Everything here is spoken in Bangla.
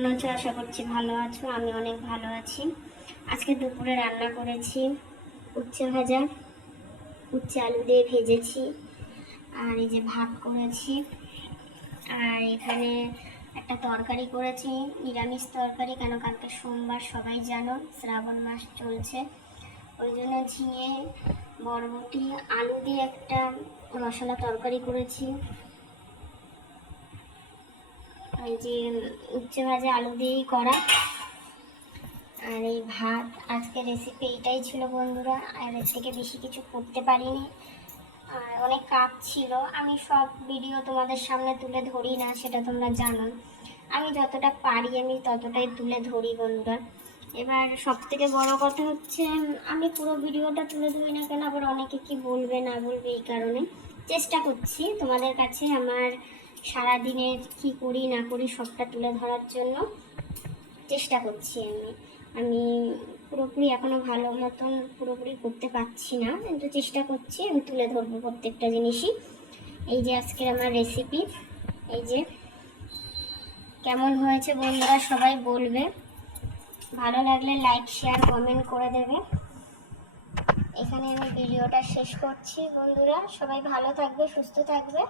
কেমন আছো? আশা করছি ভালো আছো। আমি অনেক ভালো আছি। আজকে দুপুরে রান্না করেছি উচ্ছে ভাজা, উচ্ছে আলু দিয়ে ভেজেছি, আর এই যে ভাত করেছি, আর এখানে একটা তরকারি করেছি, নিরামিষ তরকারি। কেন কালকে সোমবার, সবাই জানো শ্রাবণ মাস চলছে, ওই জন্য ঝিঙে, বরবটি, আলু দিয়ে একটা মশলা তরকারি করেছি। এই যে উচ্ছে ভাজা আলু দিয়েই করা, আর এই ভাত। আজকে রেসিপি এইটাই ছিল বন্ধুরা, আর এর থেকে বেশি কিছু করতে পারিনি। আর অনেক কাজ ছিল, আমি সব ভিডিও তোমাদের সামনে তুলে ধরি না, সেটা তোমরা জানো। আমি যতটা পারি আমি ততটাই তুলে ধরি বন্ধুরা। এবার সব থেকে বড় কথা হচ্ছে, আমি পুরো ভিডিওটা তুলে ধরি না কেন, আবার অনেকে কি বলবে না বলবে, এই কারণে চেষ্টা করছি তোমাদের কাছে আমার সারাদিনের কি করি না করি সবটা তুলে ধরার জন্য চেষ্টা করছি। আমি পুরোপুরি এখনো ভালো মতন পুরোপুরি করতে পারছি না, কিন্তু চেষ্টা করছি, আমি তুলে ধরবো প্রত্যেকটা জিনিসই। এই যে আজকের আমার রেসিপি, এই যে কেমন হয়েছে বন্ধুরা সবাই বলবে, ভালো লাগলে লাইক শেয়ার কমেন্ট করে দেবে। এখানে আমি ভিডিওটা শেষ করছি বন্ধুরা, সবাই ভালো থাকবে, সুস্থ থাকবে।